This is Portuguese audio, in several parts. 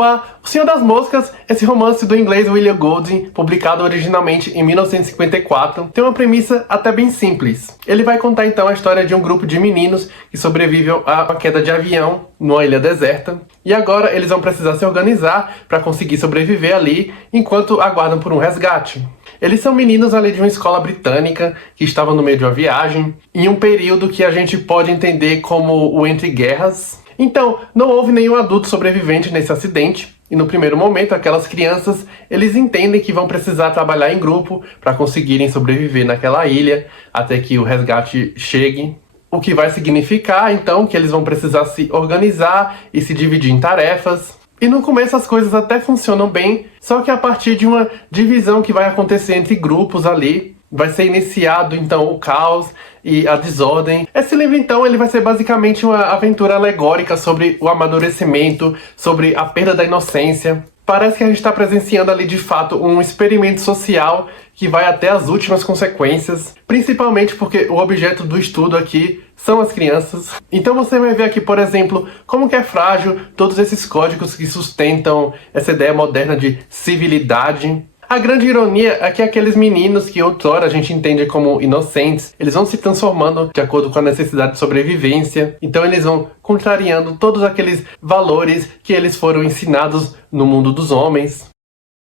Opa! O Senhor das Moscas, esse romance do inglês William Golding, publicado originalmente em 1954, tem uma premissa até bem simples. Ele vai contar então a história de um grupo de meninos que sobrevivem a uma queda de avião numa ilha deserta, e agora eles vão precisar se organizar para conseguir sobreviver ali enquanto aguardam por um resgate. Eles são meninos ali de uma escola britânica que estavam no meio de uma viagem, em um período que a gente pode entender como o entre guerras. Então, não houve nenhum adulto sobrevivente nesse acidente, e no primeiro momento, aquelas crianças, eles entendem que vão precisar trabalhar em grupo para conseguirem sobreviver naquela ilha, até que o resgate chegue. O que vai significar, então, que eles vão precisar se organizar e se dividir em tarefas. E no começo as coisas até funcionam bem, só que a partir de uma divisão que vai acontecer entre grupos ali, vai ser iniciado então o caos e a desordem. Esse livro então ele vai ser basicamente uma aventura alegórica sobre o amadurecimento, sobre a perda da inocência. Parece que a gente está presenciando ali de fato um experimento social que vai até as últimas consequências, principalmente porque o objeto do estudo aqui são as crianças. Então você vai ver aqui, por exemplo, como que é frágil todos esses códigos que sustentam essa ideia moderna de civilidade. A grande ironia é que aqueles meninos que outrora a gente entende como inocentes, eles vão se transformando de acordo com a necessidade de sobrevivência. Então eles vão contrariando todos aqueles valores que eles foram ensinados no mundo dos homens.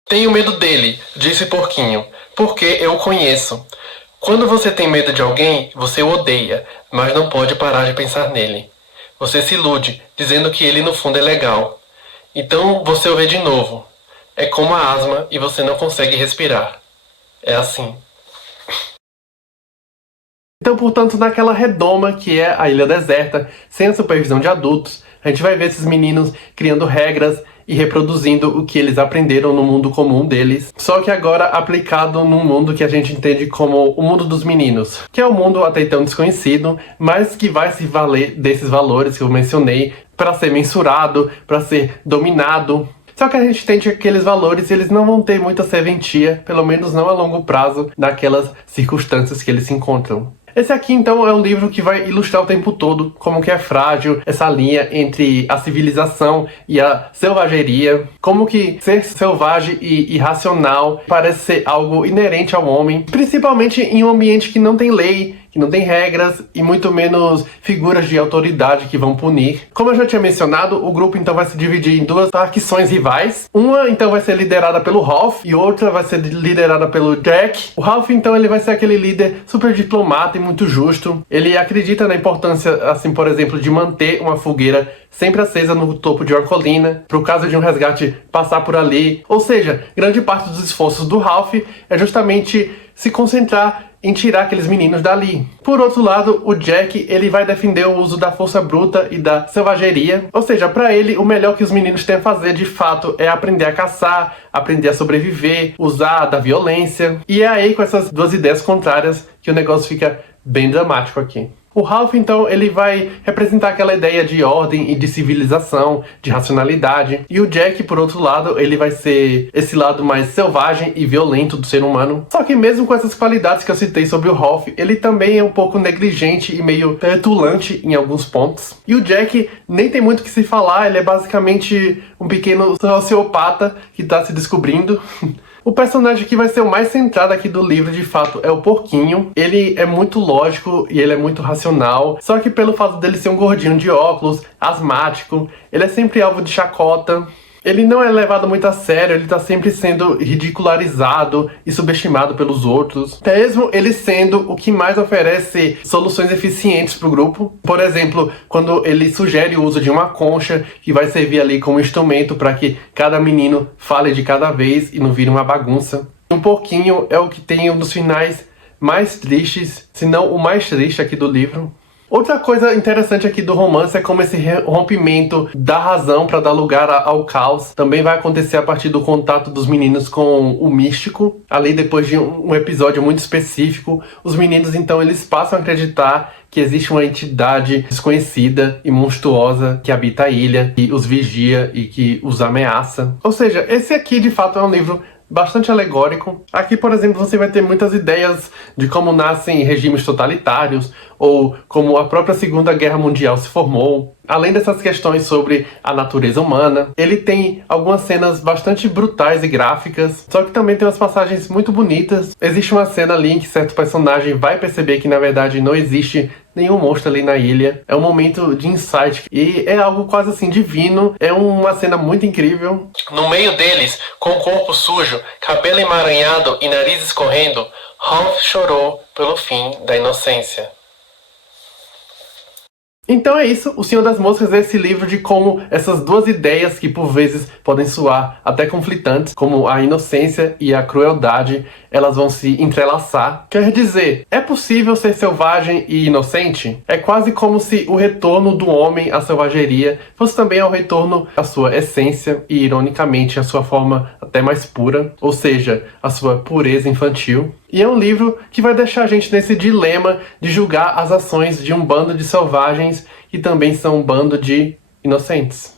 Tenho medo dele, disse Porquinho, porque eu o conheço. Quando você tem medo de alguém, você o odeia, mas não pode parar de pensar nele. Você se ilude, dizendo que ele no fundo é legal. Então você o vê de novo. É como a asma e você não consegue respirar. É assim. Então, portanto, naquela redoma que é a ilha deserta, sem a supervisão de adultos, a gente vai ver esses meninos criando regras e reproduzindo o que eles aprenderam no mundo comum deles. Só que agora aplicado num mundo que a gente entende como o mundo dos meninos, que é um mundo até então desconhecido, mas que vai se valer desses valores que eu mencionei para ser mensurado, para ser dominado. Só que a gente entende que aqueles valores eles não vão ter muita serventia, pelo menos não a longo prazo, naquelas circunstâncias que eles se encontram. Esse aqui, então, é um livro que vai ilustrar o tempo todo como que é frágil essa linha entre a civilização e a selvageria, como que ser selvagem e irracional parece ser algo inerente ao homem, principalmente em um ambiente que não tem lei, que não tem regras e muito menos figuras de autoridade que vão punir. Como eu já tinha mencionado, o grupo então vai se dividir em duas facções rivais. Uma então vai ser liderada pelo Ralph e outra vai ser liderada pelo Jack. O Ralph então ele vai ser aquele líder super diplomata e muito justo. Ele acredita na importância, assim, por exemplo, de manter uma fogueira sempre acesa no topo de uma colina, para o caso de um resgate passar por ali. Ou seja, grande parte dos esforços do Ralph é justamente se concentrar em tirar aqueles meninos dali. Por outro lado, o Jack, ele vai defender o uso da força bruta e da selvageria. Ou seja, para ele, o melhor que os meninos têm a fazer, de fato, é aprender a caçar, aprender a sobreviver, usar da violência. E é aí, com essas duas ideias contrárias, que o negócio fica bem dramático aqui. O Ralph, então, ele vai representar aquela ideia de ordem e de civilização, de racionalidade. E o Jack, por outro lado, ele vai ser esse lado mais selvagem e violento do ser humano. Só que mesmo com essas qualidades que eu citei sobre o Ralph, ele também é um pouco negligente e meio petulante em alguns pontos. E o Jack nem tem muito o que se falar, ele é basicamente um pequeno sociopata que está se descobrindo. O personagem que vai ser o mais centrado aqui do livro, de fato, é o Porquinho. Ele é muito lógico e ele é muito racional, só que pelo fato dele ser um gordinho de óculos, asmático, ele é sempre alvo de chacota. Ele não é levado muito a sério, ele tá sempre sendo ridicularizado e subestimado pelos outros. Mesmo ele sendo o que mais oferece soluções eficientes pro grupo. Por exemplo, quando ele sugere o uso de uma concha, que vai servir ali como instrumento para que cada menino fale de cada vez e não vire uma bagunça. Um Porquinho é o que tem um dos finais mais tristes, se não o mais triste aqui do livro. Outra coisa interessante aqui do romance é como esse rompimento da razão para dar lugar ao caos também vai acontecer a partir do contato dos meninos com o místico. Ali, depois de um episódio muito específico, os meninos então eles passam a acreditar que existe uma entidade desconhecida e monstruosa que habita a ilha, que os vigia e que os ameaça. Ou seja, esse aqui de fato é um livro bastante alegórico. Aqui, por exemplo, você vai ter muitas ideias de como nascem regimes totalitários, ou como a própria Segunda Guerra Mundial se formou. Além dessas questões sobre a natureza humana, ele tem algumas cenas bastante brutais e gráficas, só que também tem umas passagens muito bonitas. Existe uma cena ali em que certo personagem vai perceber que, na verdade, não existe nenhum monstro ali na ilha. É um momento de insight e é algo quase assim divino. É uma cena muito incrível. No meio deles, com o corpo sujo, cabelo emaranhado e nariz escorrendo, Rolf chorou pelo fim da inocência. Então é isso, O Senhor das Moscas é esse livro de como essas duas ideias que por vezes podem soar até conflitantes, como a inocência e a crueldade, elas vão se entrelaçar. Quer dizer, é possível ser selvagem e inocente? É quase como se o retorno do homem à selvageria fosse também ao retorno à sua essência e, ironicamente, à sua forma até mais pura, ou seja, a sua pureza infantil. E é um livro que vai deixar a gente nesse dilema de julgar as ações de um bando de selvagens que também são um bando de inocentes.